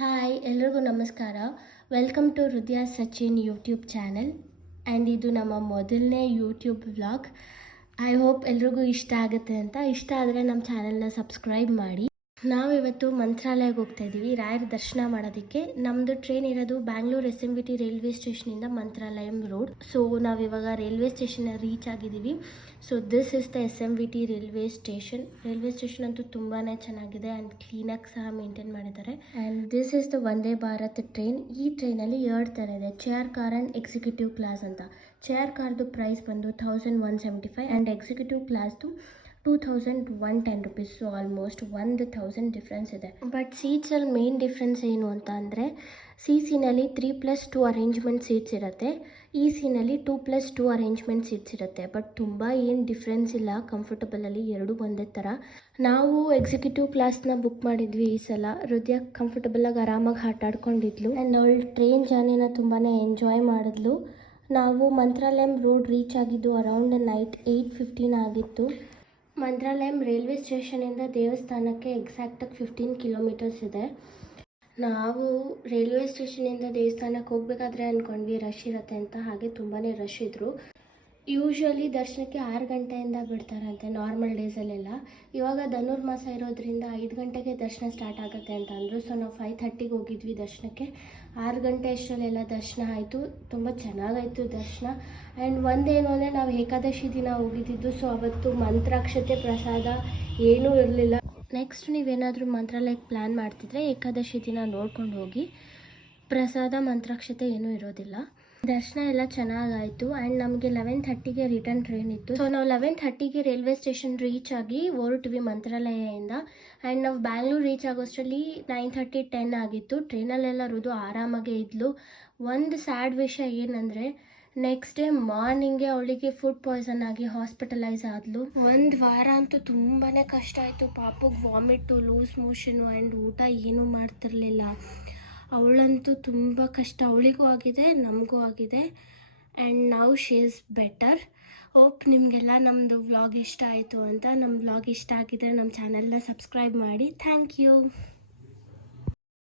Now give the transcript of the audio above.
Hi ಎಲ್ರಿಗೂ ನಮಸ್ಕಾರ. Welcome to ಹೃದಯ ಸಚಿನ್ ಯೂಟ್ಯೂಬ್ ಚಾನೆಲ್ ಆ್ಯಂಡ್ ಇದು ನಮ್ಮ ಮೊದಲನೇ ಯೂಟ್ಯೂಬ್ ವ್ಲಾಗ್ ಐ ಹೋಪ್ ಎಲ್ರಿಗೂ ಇಷ್ಟ ಆಗುತ್ತೆ ಅಂತ. ಇಷ್ಟ ಆದರೆ ನಮ್ಮ ಚಾನೆಲ್ನ ಸಬ್ಸ್ಕ್ರೈಬ್ ಮಾಡಿ. ನಾವಿವತ್ತು ಮಂತ್ರಾಲಯಕ್ಕೆ ಹೋಗ್ತಾ ಇದ್ದೀವಿ. ರಾಯರ ದರ್ಶನ ಮಾಡೋದಕ್ಕೆ. ನಮ್ದು ಟ್ರೈನ್ ಇರೋದು Bangalore S M B T railway ಸ್ಟೇಷನಿಂದ Mantralayam road so ನಾವಿವಾಗ ರೈಲ್ವೆ ಸ್ಟೇಷನ್ ರೀಚ್ ಆಗಿದ್ದೀವಿ. So this is the S M B T railway station railway station ಅಂತೂ ತುಂಬಾ ಚೆನ್ನಾಗಿದೆ ಆ್ಯಂಡ್ ಕ್ಲೀನಾಗಿ ಸಹ ಮೇಂಟೈನ್ ಮಾಡಿದ್ದಾರೆ. And this is the Vande Bharat train ಈ ಟ್ರೈನಲ್ಲಿ ಎರಡು ಥರ ಇದೆ. Chair car and executive class ಅಂತ. ಚೇರ್ ಕಾರ್ದು ಪ್ರೈಸ್ ಬಂದು thousand one seventy five and executive ಕ್ಲಾಸ್ದು two thousand one ten rupees so almost ಒಂದು ಥೌಸಂಡ್ ಡಿಫ್ರೆನ್ಸ್ ಇದೆ. ಬಟ್ ಸೀಟ್ಸಲ್ಲಿ ಮೇನ್ ಡಿಫ್ರೆನ್ಸ್ ಏನು ಅಂತ ಅಂದರೆ C ಸಿನಲ್ಲಿ three plus two arrangement seats ಇರುತ್ತೆ. E ಸಿನಲ್ಲಿ two plus two arrangement seats ಇರುತ್ತೆ. But ತುಂಬ ಏನು ಡಿಫ್ರೆನ್ಸ್ ಇಲ್ಲ ಕಂಫರ್ಟಬಲಲ್ಲಿ ಎರಡೂ ಒಂದೇ ಥರ ನಾವು ಎಕ್ಸಿಕ್ಯೂಟಿವ್ ಕ್ಲಾಸ್ನ ಬುಕ್ ಮಾಡಿದ್ವಿ ಈ ಸಲ. ಹೃದಯ ಕಂಫರ್ಟಬಲಾಗಿ ಆರಾಮಾಗಿ ಆಟಾಡ್ಕೊಂಡಿದ್ಲು ಆ್ಯಂಡ್ ಅವಳು ಟ್ರೈನ್ ಜರ್ನಿನ ತುಂಬಾ ಎಂಜಾಯ್ ಮಾಡಿದ್ಲು. ನಾವು ಮಂತ್ರಾಲಯಂ ರೋಡ್ ರೀಚ್ ಆಗಿದ್ದು ಅರೌಂಡ್ ನೈಟ್ ಏಯ್ಟ್ ಫಿಫ್ಟೀನ್ ಆಗಿತ್ತು. ಮಂತ್ರಾಲಯಂ ರೈಲ್ವೆ ಸ್ಟೇಷನಿಂದ ದೇವಸ್ಥಾನಕ್ಕೆ ಎಕ್ಸಾಕ್ಟಾಗಿ ಫಿಫ್ಟೀನ್ ಕಿಲೋಮೀಟರ್ಸ್ ಇದೆ. ನಾವು ರೈಲ್ವೆ ಸ್ಟೇಷನಿಂದ ದೇವಸ್ಥಾನಕ್ಕೆ ಹೋಗ್ಬೇಕಾದ್ರೆ ಅಂದ್ಕೊಂಡ್ವಿ ರಶ್ ಇರುತ್ತೆ ಅಂತ. ಹಾಗೆ ತುಂಬಾ ರಶ್ ಇದ್ದರು ಯೂಶ್ವಲಿ ದರ್ಶನಕ್ಕೆ ಆರು ಗಂಟೆಯಿಂದ ಬಿಡ್ತಾರಂತೆ ನಾರ್ಮಲ್ ಡೇಸಲ್ಲೆಲ್ಲ ಇವಾಗ ಧನುರ್ಮಾಸ ಇರೋದ್ರಿಂದ ಐದು ಗಂಟೆಗೆ ದರ್ಶನ ಸ್ಟಾರ್ಟ್ ಆಗುತ್ತೆ ಅಂತ ಅಂದರು. ಸೊ ನಾವು ಫೈವ್ ಥರ್ಟಿಗೆ ಹೋಗಿದ್ವಿ ದರ್ಶನಕ್ಕೆ. ಆರು ಗಂಟೆ ಅಷ್ಟರಲ್ಲೆಲ್ಲ ದರ್ಶನ ಆಯಿತು. ತುಂಬ ಚೆನ್ನಾಗಾಯಿತು ದರ್ಶನ. ಆ್ಯಂಡ್ ಒಂದೇನು ಅಂದರೆ ನಾವು ಏಕಾದಶಿ ದಿನ ಹೋಗಿದ್ದಿದ್ದು ಸೊ ಅವತ್ತು ಮಂತ್ರಾಕ್ಷತೆ ಪ್ರಸಾದ ಏನೂ ಇರಲಿಲ್ಲ. ನೆಕ್ಸ್ಟ್ ನೀವೇನಾದರೂ ಮಂತ್ರಾಲಯಕ್ಕೆ ಪ್ಲ್ಯಾನ್ ಮಾಡ್ತಿದ್ರೆ ಏಕಾದಶಿ ದಿನ ನೋಡ್ಕೊಂಡು ಹೋಗಿ ಪ್ರಸಾದ, ಮಂತ್ರಾಕ್ಷತೆ ಏನೂ ಇರೋದಿಲ್ಲ. ದರ್ಶನ ಎಲ್ಲ ಚೆನ್ನಾಗಾಯಿತು. ಆ್ಯಂಡ್ ನಮಗೆ ಲೆವೆನ್ ಥರ್ಟಿಗೆ ರಿಟರ್ನ್ ಟ್ರೈನ್ ಇತ್ತು. ಸೊ ನಾವು ಲೆವೆನ್ ಥರ್ಟಿಗೆ ರೈಲ್ವೆ ಸ್ಟೇಷನ್ ರೀಚ್ ಆಗಿ ಹೊರಟ್ವಿ ಮಂತ್ರಾಲಯದಿಂದ. ಆ್ಯಂಡ್ ನಾವು ಬ್ಯಾಂಗ್ಳೂರ್ ರೀಚ್ ಆಗೋಷ್ಟರಲ್ಲಿ ನೈನ್ ಥರ್ಟಿ ಟೆನ್ ಆಗಿತ್ತು. ಟ್ರೈನಲ್ಲೆಲ್ಲ ರುದು ಆರಾಮಾಗೆ ಇದ್ಲು. ಒಂದು ಸ್ಯಾಡ್ ವಿಷಯ ಏನಂದರೆ ನೆಕ್ಸ್ಟ್ ಡೇ ಮಾರ್ನಿಂಗೆ ಅವಳಿಗೆ ಫುಡ್ ಪಾಯ್ಸನ್ ಆಗಿ ಹಾಸ್ಪಿಟಲೈಸ್ ಆದ್ಲು. ಒಂದು ವಾರ ಅಂತೂ ತುಂಬಾ ಕಷ್ಟ ಆಯಿತು. ಪಾಪಗೆ ವಾಮಿಟು ಲೂಸ್ ಮೋಷನು ಆ್ಯಂಡ್ ಊಟ ಏನೂ ಮಾಡ್ತಿರ್ಲಿಲ್ಲ. ಅವಳಂತೂ ತುಂಬ ಕಷ್ಟ. ಅವಳಿಗೂ ಆಗಿದೆ, ನಮಗೂ ಆಗಿದೆ. ಆ್ಯಂಡ್ ನಾವು ಶಿ ಈಸ್ ಬೆಟರ್ ಹೋಪ್ ನಿಮಗೆಲ್ಲ ನಮ್ಮದು ವ್ಲಾಗ್ ಇಷ್ಟ ಆಯಿತು ಅಂತ. ನಮ್ಮ ವ್ಲಾಗ್ ಇಷ್ಟ ಆಗಿದ್ದರೆ ನಮ್ಮ ಚಾನಲ್ನ ಸಬ್ಸ್ಕ್ರೈಬ್ ಮಾಡಿ. Thank you